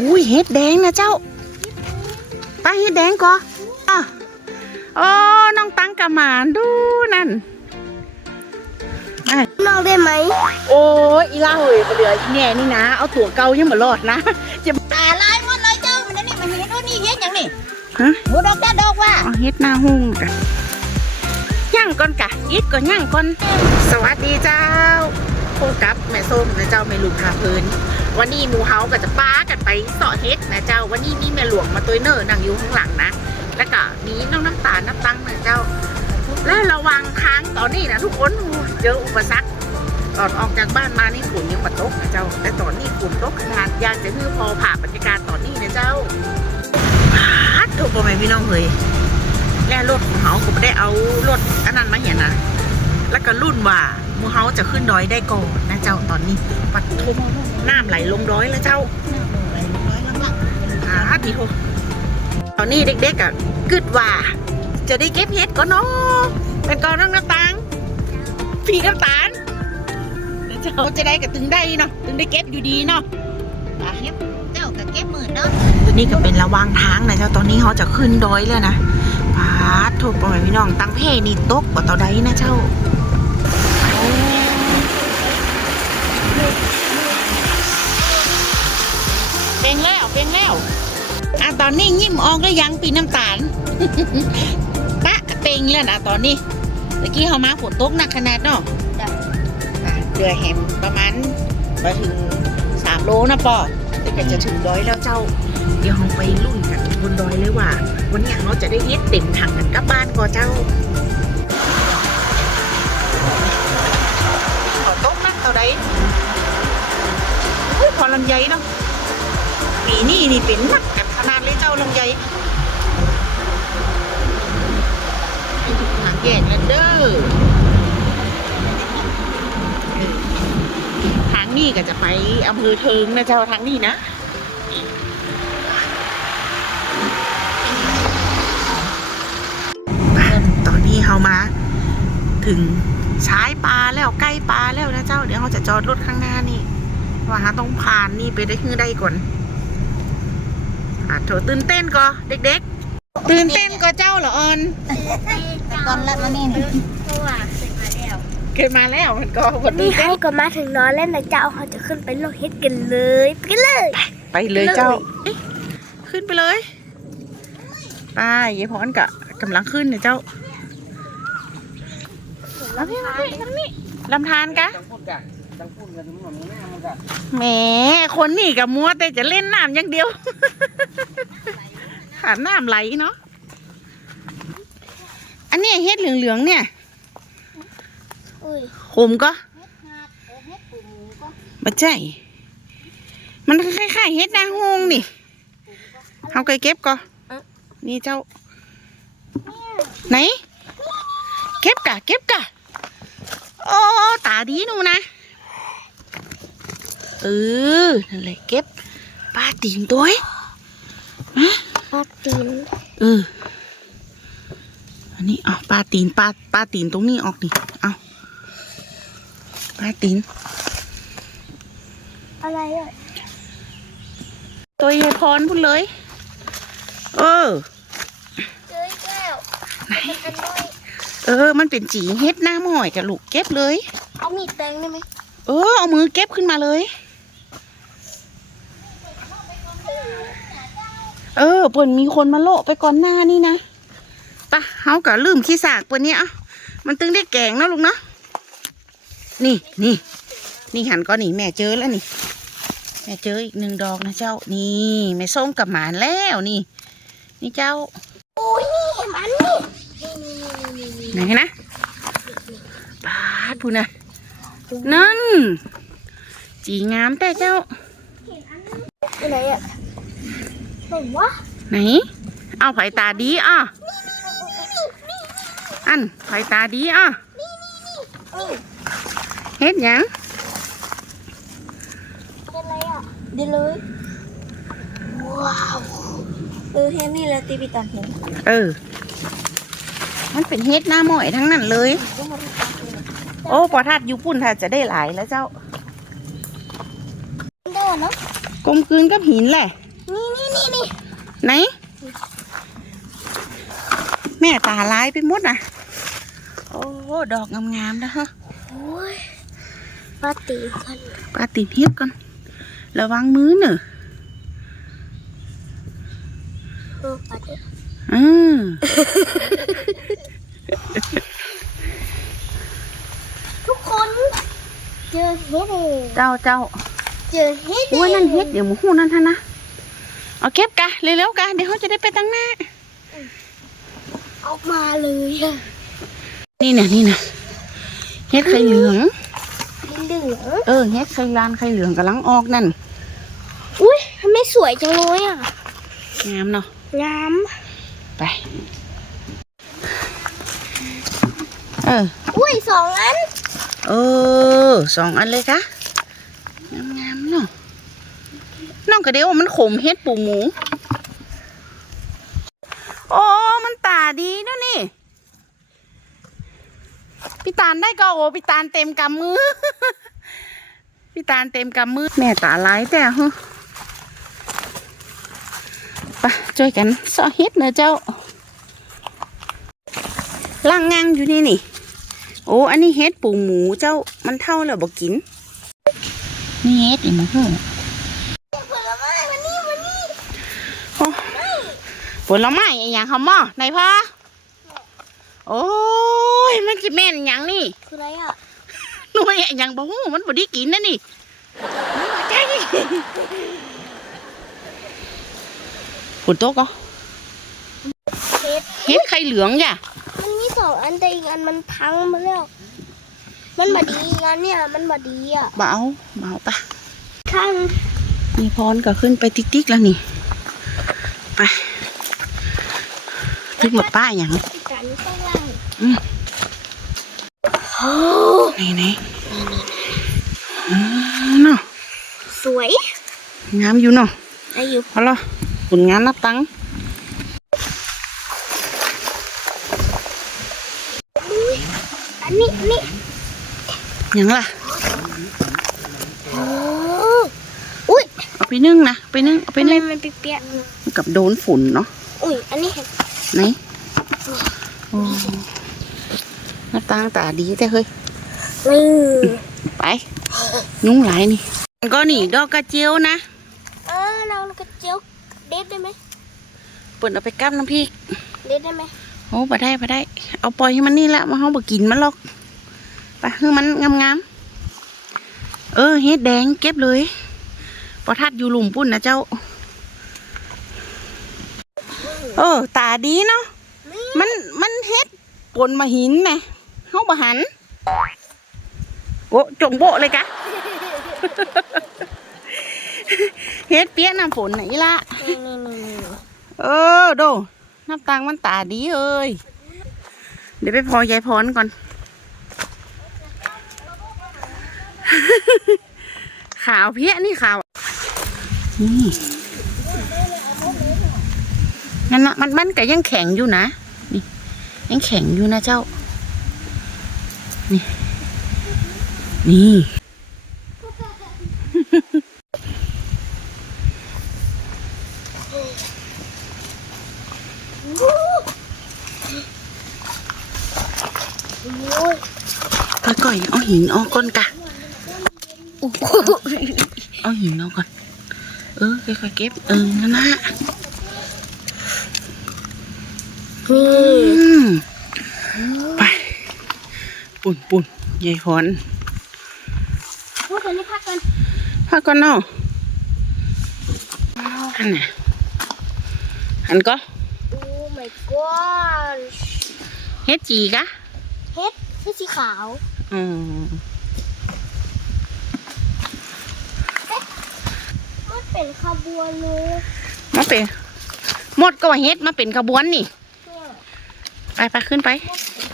อุ้ยเฮ็ดแดงนะเจ้าป้าเฮ็ดแดงก็อะโอ้น้องตังกะหมานดูนั่นอะนอกได้ไหม โอ้ยอีล่าเฮ้ยเหลืออีแน่นี่นะ เอาถั่วเกายังมารอดนะจะตาลายหมดเลยเจ้ามันนี่มันเห็นว่านี่เฮ็ดอย่างนี้ฮะหมูดอกแก่ดอกว่าเอาเฮ็ดหน้าหุ้งกะย่างก่อนกะอีทก่อนย่างก่อน สวัสดีเจ้าพบกับแม่ส้มนะเจ้าแม่ลุงพาเพลิน วันนี้หมูเฮาก็จะป้ากันไปเสาะเฮ็ดนะเจ้า วันนี้มีแม่หลวงมาตัวเนอร์นั่งอยู่ข้างหลังนะ แล้วก็มีน้องน้ำตาลน้ำตังนะเจ้า และระวังทางตอนนี้นะทุกคนเจออุปสรรคตอนออกจากบ้านมานี่ฝนยังมาตกนะเจ้า แต่ตอนนี้ฝนตกขนาดอยากจะฮือพอผ่าบรรยากาศตอนนี้นะเจ้าพัดถูกป่ะแม่พี่น้องเฮ้ยแล้วรถของเขาก็ไม่ได้เอารถอันนั้นมาเห็นนะแล้วก็รุ่นว่าห มูเฮาจะขึ้นดอยได้ก่อนนะเจ้าตอนนี้ ปัดทุบน้ำไหลลงดอยแล้วเจ้าหาดีโทตอนนี้เด็กๆอะกึดว่า จะได้เก็บเห็ดก็เนาะเป็นกอนน้องน้ำตาลพี่น้ำตาลเดี๋ยวเจ้าจะได้กับตึงได้เนาะตึงได้เก็บอยู่ดีเนาะเฮ็ดเจ้าก็เก็บหมื่นเนาะนี่ก็เป็นระวางทางนะเจ้าตอนนี้เขาจะขึ้นดอยแล้วนะพาดถูกปล่อยพี่น้องตั้งเพนี่ตกกว่าต่อใดนะเจ้า อะตอนนี้ยิ้มออกแล้วยังปีน้ำตาลปะเป็นแล้วนะตอนนี้เมื่อกี้เขามาฝนตกหนักขนาดเนาะอะเรือแฮมประมาณไปถึงสามโลนะปอแต่ก็จะถึงดอยแล้วเจ้า เดี๋ยวเราไปลุ่นกันบนดอยเลยว่า วันนี้เราจะได้เฮ็ดเต็มถังกันกลับบ้านก็เจ้าขอตกนักเท่าใดอุ้ยพอลำไยเนาะปีนี้นี่เป็นนัก แบบขนเลยเจ้าลำไยหางแยกแล้วเด้อทางนี้ก็จะไปอำเภอเทิงนะเจ้าทางนี้นะตอนนี้เรามา ถึงชายปลาแล้วใกล้ปลาแล้วนะเจ้า เดี๋ยวเราจะจอดรถข้างหน้านี่ว่าต้องผ่านนี่ไปได้คือได้ก่อน อะโถตื่นเต้นก็เด็กๆ ตื่นเต้นก็เจ้าเหรอออนตอนรับมานี่นี่เคยมาแล้วมันก็บนี่ตื่นเต้เขานก็มาถึงนอนแล้วนะเจ้าเขาจะขึ้นไปโลกเฮ็ดกันเลยไปกันเลยไปเลยเจ้าเอ๊ะขึ้นไปเลยไปยายพรกะกำลังขึ้นเนี่ยเจ้าเอาพี่มาพี่ทางนี้ลำธารกะ แหมคนนี่กับมัวแต่จะเล่นน้ำอย่างเดียว ขาดน้ำไหลเนาะ อันนี้เฮ็ดเหลืองๆเนี่ยอุ้ยขมก็มาใช่ มันคล้ายๆเฮ็ดนางฮงนี่เอาไปเก็บก็นี่เจ้า ไหน เก็บกะ เก็บกะ โอ้ ตาดีหนูนะ เออ นั่นแหละเก็บปลาตีนตัวเอ้ยปลาตีน เออ อันนี้เอาปลาตีนปลาปลาตีนตรงนี้ออกดิเอาปลาตีน อะไรอะตัวยายพรพูดเลย เออเจออีกแล้วมันอันน้อยเออ มันเป็นจีเฮ็ดหน้าหม้อยกับลูกเก็บเลย เอามีดแตงได้ไหม เออ เอามือเก็บขึ้นมาเลย เออเปิ่นมีคนมาโละไปก่อนหน้านี่นะปะเฮาก็ลืมขี้สากเปิ่นเนี้ยอะมันตึงได้แกงเนาะลูกเนาะนี่นี่นี่หันก็นี่แม่เจอแล้วนี่แม่เจออีกหนึ่งดอกนะเจ้า นี่แม่ส้มกับหมานแล้วนี่ นี่เจ้าอุ้ยนี่มันนี่ไหนนะปาดพูนะนั่นจีงามแต่เจ้าไปไหนอะไหน วะไหน เอาไผ่ตาดีอะอันไผ่ตาดีอะเฮ็ดยังเป็นอะไรอะเดี๋ยวเลยว้าวเออแค่นี้แหละตีปิตันเห็นเออ มันเป็นเฮ็ดหน้าหมอยทั้งนั้นเลย โอ้ปอทัดอยู่ปุ่นถ้าจะได้หลายแล้วเจ้า โดนเนาะกลมกลืนกับหินแหละ นี่นี่นี่นี่ไหน แม่ตาลายไปหมดนะโอ้ดอกงามๆนะฮะโอ้ยปาตีกันปาติดเฮ็ดก่อนระวังมือเนอะเออปาตีอืมทุกคน เจอเฮ็ดเลยเจ้าเจ้าเจอเฮ็ดโอ้ยนั่นเฮ็ดเดี๋ยวหมูหูนั่นท่านนะ เอาเก็บกะเร็วๆกะเดี๋ยวเขาจะได้ไปตั้งหน้าออกมาเลยอะนี่เนี่ยนี่นะเฮ็ดไข่เหลืองเหลืองเออเฮ็ดไข่ลานไข่เหลืองกำลังออกนั่นอุ้ยทำไมสวยจังเลยอะงามเนาะงามไปเอออุ้ยสองอันเออสองอันเลยคะงามๆเนาะ น้องกระเดียวมันขมเฮ็ดปูหมู โอ้ มันตาดีเนอะนี่ พี่ตาลได้ก็โอ้พี่ตาลเต็มกำมือ พี่ตาลเต็มกำมือ แม่ตาลายแต่ฮะไปช่วยกันซอเฮ็ดเนอะเจ้าล่างงางอยู่นี่นี่ โอ้ อันนี้เฮ็ดปูหมูเจ้ามันเท่าแล้วบอกกิน นี่เฮ็ดอีหมูหูผลไม้มานี่มานี่ โอ้ ผลไม้อหย่างเขาหม้อไหนพ่อโอ้ยมันจะแม่นอหย่างนี่คืออะไรอะหน่วยอหย่างบ่ฮู้มันบ่ได้กินนะนี่มันบ่ใจฝนตกเหรอเฮ็ดเฮ็ดไข่เหลืองจ้ะมันมีสองอันแต่อีกอันมันพังมาแล้ว มันบาดีงานเนี่ยมันบาดีอะบ่เอาบ่เอาปะข้างนี่พรก็ขึ้นไปติ๊กๆแล้วนี่ ไป ขึ้นมาป้าอย่างติดกันข้างล่างโอ้ไหนไหนอืมเนาะสวย งามอยู่เนาะอายุเอาละผลงานนับตังค์อันนี้อันนี้หยังล่ะโอ้อุ้ยเอาไปนึ่งนะไปนึ่งเอาไปทำไมนึ่งมันเปียกกับโดนฝุ่นเนาะๆอุ้ยอันนี้เห็น ไหนโอ้นับตังค์ตาดีแต่เฮ้ยนี่ไปนุ่งหลายนี่ ก็นี่ดอกกระเจียวนะ เออเรากระเจียวเด็ดได้ไหมเปิดเอาไปกับน้ำพริก เด็ดได้ไหมโอ้บ่ได้บ่ได้ เอาปล่อยให้มันนี่ละมาเฮาบ่กินมันหรอกไปให้มันงามๆ เออเฮ็ดแดงเก็บเลยปอทัดอยู่หลุมปุ่นนะเจ้า เออ ตาดีเนาะมันมันเฮ็ดปนมาหินนะเฮาบ่หันโอ้จงโบะเลยกะเฮ็ดเปียกน้ำฝนไหนล่ะนี่นี่นี่นี่เออดูน้ำตางมันตาดีเอ้ยเดี๋ยวไปพอยายพรก่อน ขาวเพี้ยนี่ขาวนี่ นั่นนะมันมันก็ยังแข็งอยู่นะนี่ยังแข็งอยู่นะเจ้า นี่ นี่ก่อยก่อยเอาหินออกก่อนกะเอาหินออกก่อน เออค่อยๆเก็บ เออนั่นนะ ไป ปุ่นปุ่นยายพรพวกคนนี้พักกันพักก่อนเนาะอันน่ะอันก็โอ้ my god เฮ็ดจีกะเฮ็ดที่สีขาวอืมมันเป็นขบวนเลยมาเป็นหมดก็ว่าเฮ็ดมาเป็นขบวนนี่เนี่ย ไปไปขึ้นไป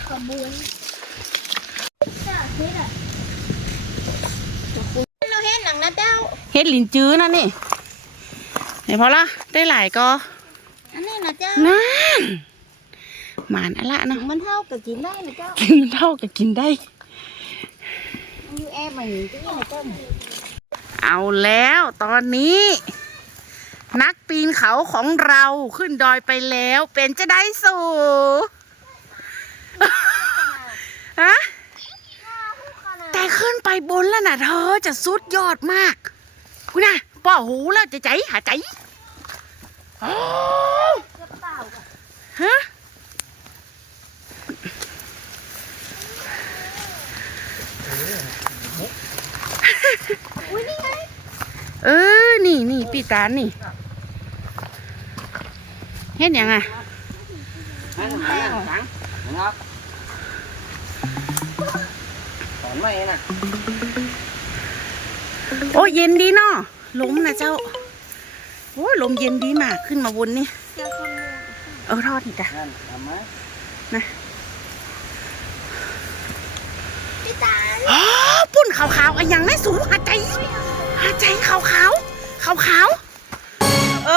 ขบวนจ้าเฮ็ดอะเราเฮ็ดหนังนะเจ้าเฮ็ดลินจื้อนั่นนี่เห็นพอละได้หลายก็อันนี้นะเจ้านั่นหมานอะละเนาะมันเท่ากับกินได้นะเจ้ากินเท่ากับกินได้ยูแอร์ใหม่ที่นี่นะเจ้าเอาแล้วตอนนี้ นักปีนเขาของเราขึ้นดอยไปแล้วเป็นจะได้สู่ ฮะแต่ขึ้นไปบนแล้วนะเธอจะสุดยอดมากคุณนะป่อหูแล้วจะใจหาใจโอ้ฮะเออ นี่นี่ปีตานนี่เฮ็ดหยังอะ นั่นหมาหนังนะครับส อนไม่นะโอ้เย็นดีเนาะลมนะเจ้า โอ้ยลมเย็นดีมากขึ้นมาบนนี่เออทอดนี่จ้ะนั่นทำไหมพี่ตาลอ๋อปุ่นขาวๆอะยังไม่สูงหาใจหาใจขาวๆขาวๆเอ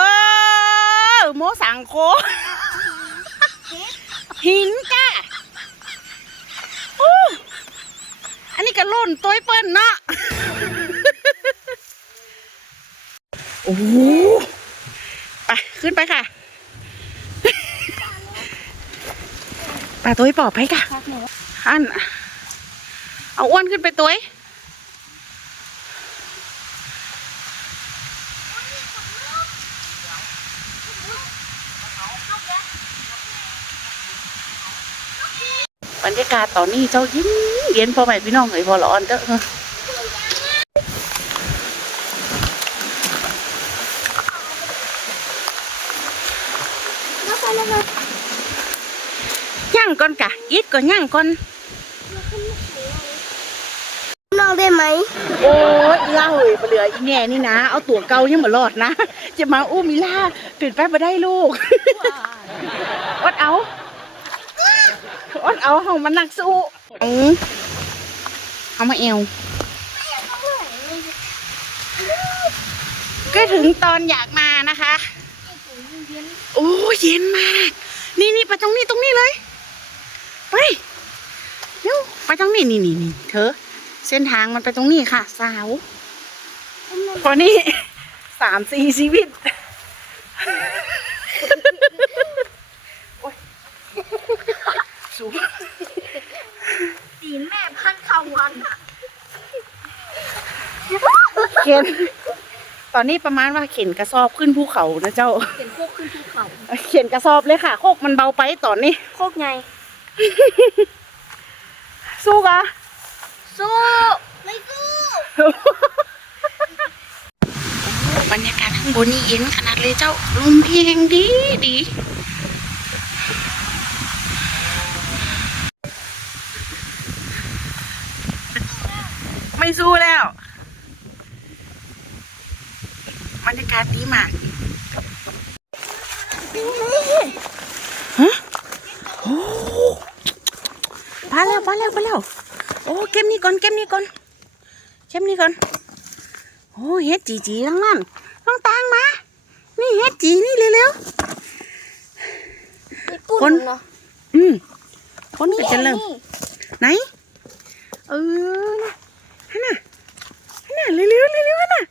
อโมสังโคหินก้าโอ้อันนี้ ก็ล่นตัวเปิ้นเนาะโอ้โหไปขึ้นไปค่ะปลาตัวปอบไปค่ะพักหนูอันเอาอ้วนขึ้นไปตัวเองบรรยากาศตอนนี้เจ้ายิ้ม เย็นพอไหมพี่น้องเอ้ยพอร้อนเด้อย่างก่อนกะอีดก่อนย่างก่อนลองได้ไหม โอ้ยอีล่าเฮ้ยเหลืออีแง่นี่นะ เอาตัวเกายังมารอดนะ จะมาอุ้มอีล่าเปลี่ยนแป๊บมาได้ลูกอดเอาอดเอาเฮามันนักสู้ เอาเอามาเอว ก็ถึงตอนอยากมานะคะโอ้เย็นมาก นี่นี่ไปตรงนี้ตรงนี้เลย ไปเร็วไปตรงนี้นี่นี่นี่เธอ เส้นทางมันไปตรงนี้ค่ะ สาวพอนี่สามสี่ชีวิตโอ๊ยสูงตีแม่พัน เขาวันอะเข็น ตอนนี้ประมาณว่าเข็นกระสอบขึ้นภูเขานะเจ้าเป็นโคกขึ้นภูเขาเข็นกระสอบเลยค่ะ โคกมันเบาไปตอนนี้ โคกไง สู้กะสู้ ไม่สู้บรรยากาศข้างบนนี่เย็นขนาดเลยเจ้าลมเพียงดีดี ไม่สู้แล้วบรรยากาศดีมากฮะโอ้ปลาแล้วปลาแล้วปลาแล้ว โอ้เก็บนี่ก่อนเก็บนี่ก่อนเก็บนี่ก่อน โอ้เฮ็ดจีจีทั้งนั้นต้องตางมา นี่เฮ็ดจีนี่เร็วมีปุ่คนนเนาะๆอืมคนก็จะเริ่มนี่ไหน เออนะฮันน่ะฮั นน่ะเร็วๆเร็วๆฮันน่ะ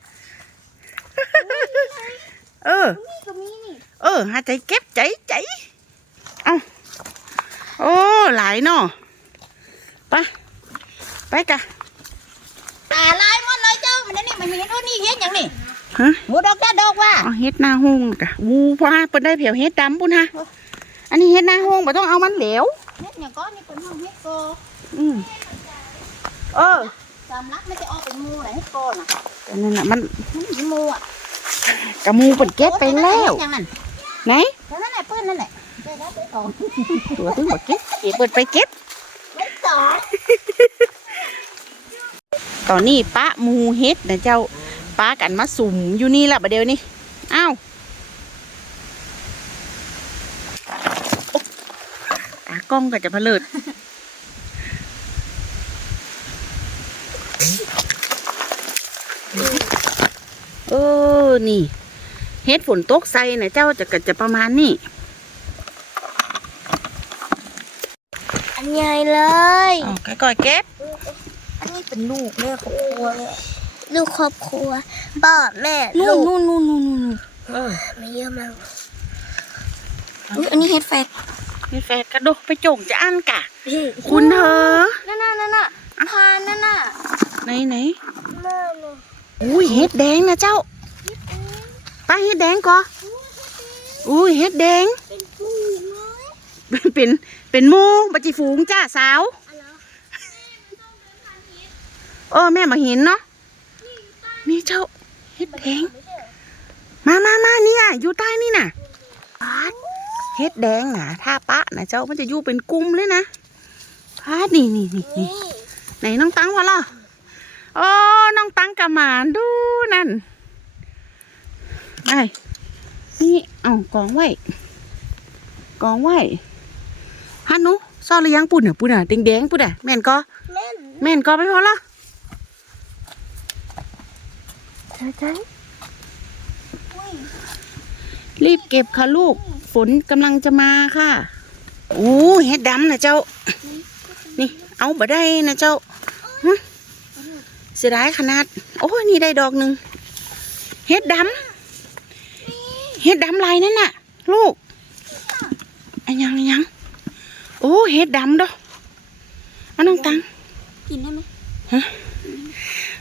เออนี่ก็มีนี่เออหาใจเก็บใจใจเอาโอ้หลายเนาะไปไปกะตาลายหมดเลยเจ้ามันนี่มันเห็นว่านี่เฮ็ดหยังนี่ฮะหมูดอกจ้าดอกว่าเอาเฮ็ดหน้าห้องกะวูพ่อเปิดได้เผียวเฮ็ดดำปุ่นฮะอันนี้เฮ็ดหน้าห้องบ่ต้องเอามันเหลวเฮ็ดหยังก็นี่เป็นห้องเฮ็ดโกอืมเออ สามลักไม่จะออกเป็นหมูไหนเฮ็ดโกน่ะแต่นั่นน่ะมันมันเป็นหมูอะกระมูเปิดเก็บไปแล้วเฮ็ดหยังนั่นไหนแล้วนั่นแหละเปิ้นนั่นแหละไปแล้วไปต่อตัวตึงบ่เก็บเก็บเปิดไปเก็บไปต่อตอนนี้ป้าหมูเฮ็ดนะเจ้าป้ากันมาสุ่มอยู่นี่ละบัดเดียวนี่อ้าวโอ๊ะตากล้องก็จะเพลิดเอ อนี่เฮ็ดฝนตกใส่นะเจ้าจะก็จะประมาณนี้อันใหญ่เลยอ๋อก่อยๆเก็บ อันนี้เป็นลูกแม่ครอบครัวเลยลูกครอบครัวพ่อแม่นู่ลูนกนู่นนู่นนู่นนู่นฮเออไม่เยอะมากอุ๊ยอันนี้เฮ็ดแฟกมีแฟนกระโดดไปโจ่งจะอันกะ คุณเธอนั่นน่ะนั่นน่ะพานนั่นน่ะไหนไหนแม่เลยอุ้ยเฮ็ดแดงนะเจ้า ป้าเฮ็ดแดงก็อุ้ยเฮ็ดแดง เป็นผู้น้อยเป็นเป็นหมูบัจิฝูงจ้าสาวอะไรเออแม่มาเห็นเนาะนี่เจ้าเฮ็ดแดง มามามานี่น่ะ อยู่ใต้นี่น่ะพาดเฮ็ดแดงน่ะถ้าปะนะเจ้ามันจะอยู่เป็นกลุ่มเลยนะพาดนี่นี่นี่นี่นี่ไหนน้องตังวะล่ะโอ้น้องตังกับหมานดูนั่น ไอ้นี่เอากองไว้กองไว้ฮันหนูซ่อนหรือยังปุ่นอะปุ่นอะแดงๆปุ่นอะแม่นก็เล่นแม่นก็ไม่พอละใช่ใช่อุ้ยรีบเก็บค่ะลูก ฝนกำลังจะมาค่ะโอ้เฮ็ดดำนะเจ้า นี่ เอาบ่ได้นะเจ้าฮะเสียดายขนาด โอ้ยนี่ได้ดอกหนึ่งเฮ็ดดำ เฮ็ดดำลายนั่นน่ะ ลูกอันยังอันยังโอ้เฮ็ดดำเด้อเอาน้องตังกินได้ไหม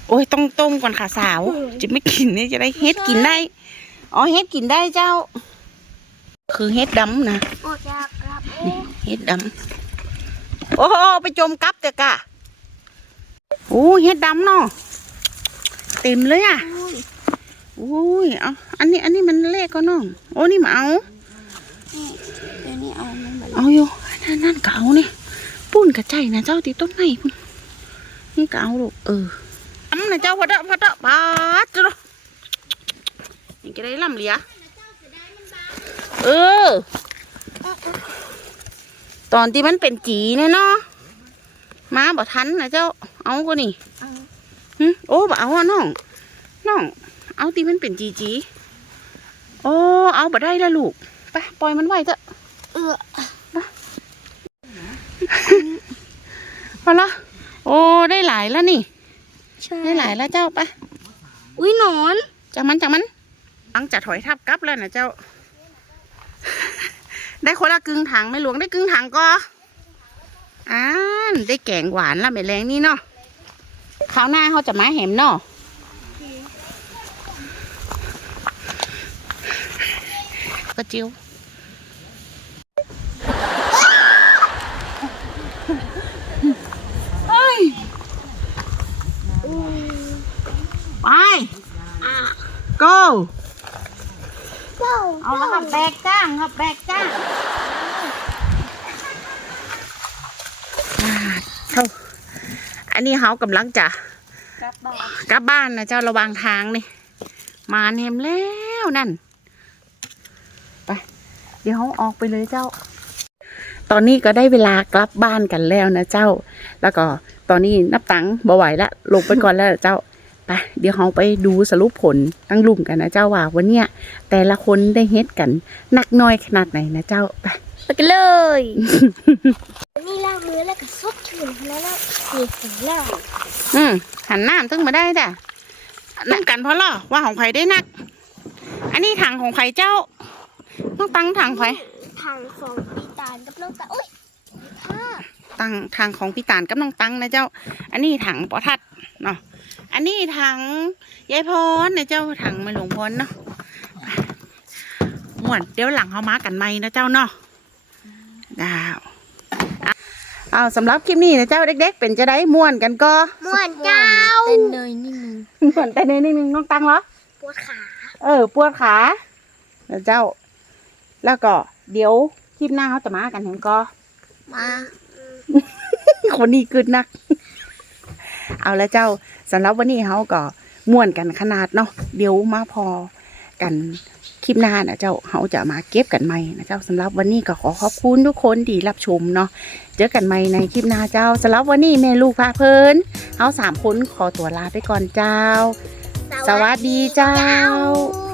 โอ้ยต้องต้มก่อนค่ะสาว จะไม่กินนี่จะได้เฮ็ดกินได้ อ๋อเฮ็ดกินได้เจ้า คือเฮ็ดดำนะออกจากกลับโอ้เฮ็ดดำโอ้โหไปจมกับเจ้ะกะโอ้เฮ็ดดำเนาะเต็มเลยอะ อุ้ยโอ้ยเอาอันนี้อันนี้มันเลขก็น้อง โอ้นี่มาเอาเดี๋ยวนี้เอามันแบบเอาอยู่นั่นนั่นเก่านี่ปุ้นกระใจนะเจ้าตีต้นไม้ปุ้นนี่เก่าลูกเออทำนะเจ้าพอดะพอดะบาดจ้ะนี่จะได้ลำเหลียเออ ตอนที่มันเป็นจีเนี่ยเนาะมาบ่ทันนะเจ้าเอาก็นี่เอาหึโอ้บ่เอาอะน้องน้อง เอาตีมันเป็นจีจีโอ้เอาบ่ได้แล้วลูกไปปล่อยมันไว้เถอะเออพอละโอ้ได้หลายแล้วนี่ใช่ได้หลายแล้วเจ้าไปอุ้ยหนอนจากมันจากมันอังจะถอยทับกลับแล้วนะเจ้า ได้คนละกึ่งถังไม่หลวงได้กึ่งถังก็อ่านได้แกงหวานละแม่แรงนี่เนาะคราวหน้าเขาจะมาแหมเนาะกระจิวเฮ้ยไป go ว้าว เอาแล้วครับแบกจ้างค รับแบกจ้างอ่าเท่าอันนี้เขากำลังจะกลับบ้านกลับบ้านนะเจ้าระวังทางนี่ มาแหมแล้วนั่นไป เดี๋ยวเขาออกไปเลยเจ้า ตอนนี้ก็ได้เวลากลับบ้านกันแล้วนะเจ้า แล้วก็ตอนนี้นับตังค์บ่ไหวละลงไปก่อนแล้วเจ้าไปเดี๋ยวเราไปดูสรุปผลตั้งลุ่มกันนะเจ้าว่าวันเนี้ยแต่ละคนได้เฮ็ดกันหนักน้อยขนาดไหนนะเจ้าไปไปกันเลยนี่ล้างมือแล้วก็ซดชื่นแล้วแล้วนี่ถึงแล้วอืมหันหน้ามนตึงมาได้จ้ะนักกันเพราะเหรอว่าของไผได้นัก อันนี้ถังของไผเจ้า ต้องตั้งถังไผทางของปีตานกับน้องตาโอ้ยค่ะตั้งถังของพี่ตานกับน้องตังนะเจ้า อันนี้ถังปอทัดเนาะอันนี้ถังยายพรนะเจ้าถังไม่หลวงพรเนาะไปม่วนเดี๋ยวหลังเขามากันไหมนะเจ้าเนาะดาวอะเอาสำหรับคลิปนี้นะเจ้าเด็ก ๆ เป็นจะได้ม่วนกันก็ม่วนเจ้าเต้นเนยนิ่งม่วนแต่ในนิดนึงน้องตังเหรอปวดขา เออปวดขาแล้วเจ้า แล้วก็เดี๋ยวคลิปหน้าเขาจะมากันเห็นก็มา คนนี้กึดนัก เอาละเจ้าสำหรับวันนี้เขาก็ม่วนกันขนาดเนาะเดี๋ยวมาพอกันคลิปหน้านะเจ้าเขาจะมาเก็บกันใหม่นะเจ้าสำหรับวันนี้ก็ขอขอบคุณทุกคนที่รับชมเนาะเจอกันใหม่ในคลิปหน้าเจ้าสำหรับวันนี้แม่ลูกพาเพลินเขาสามคนขอตัวลาไปก่อนเจ้า สวัสดีเจ้าเจ้า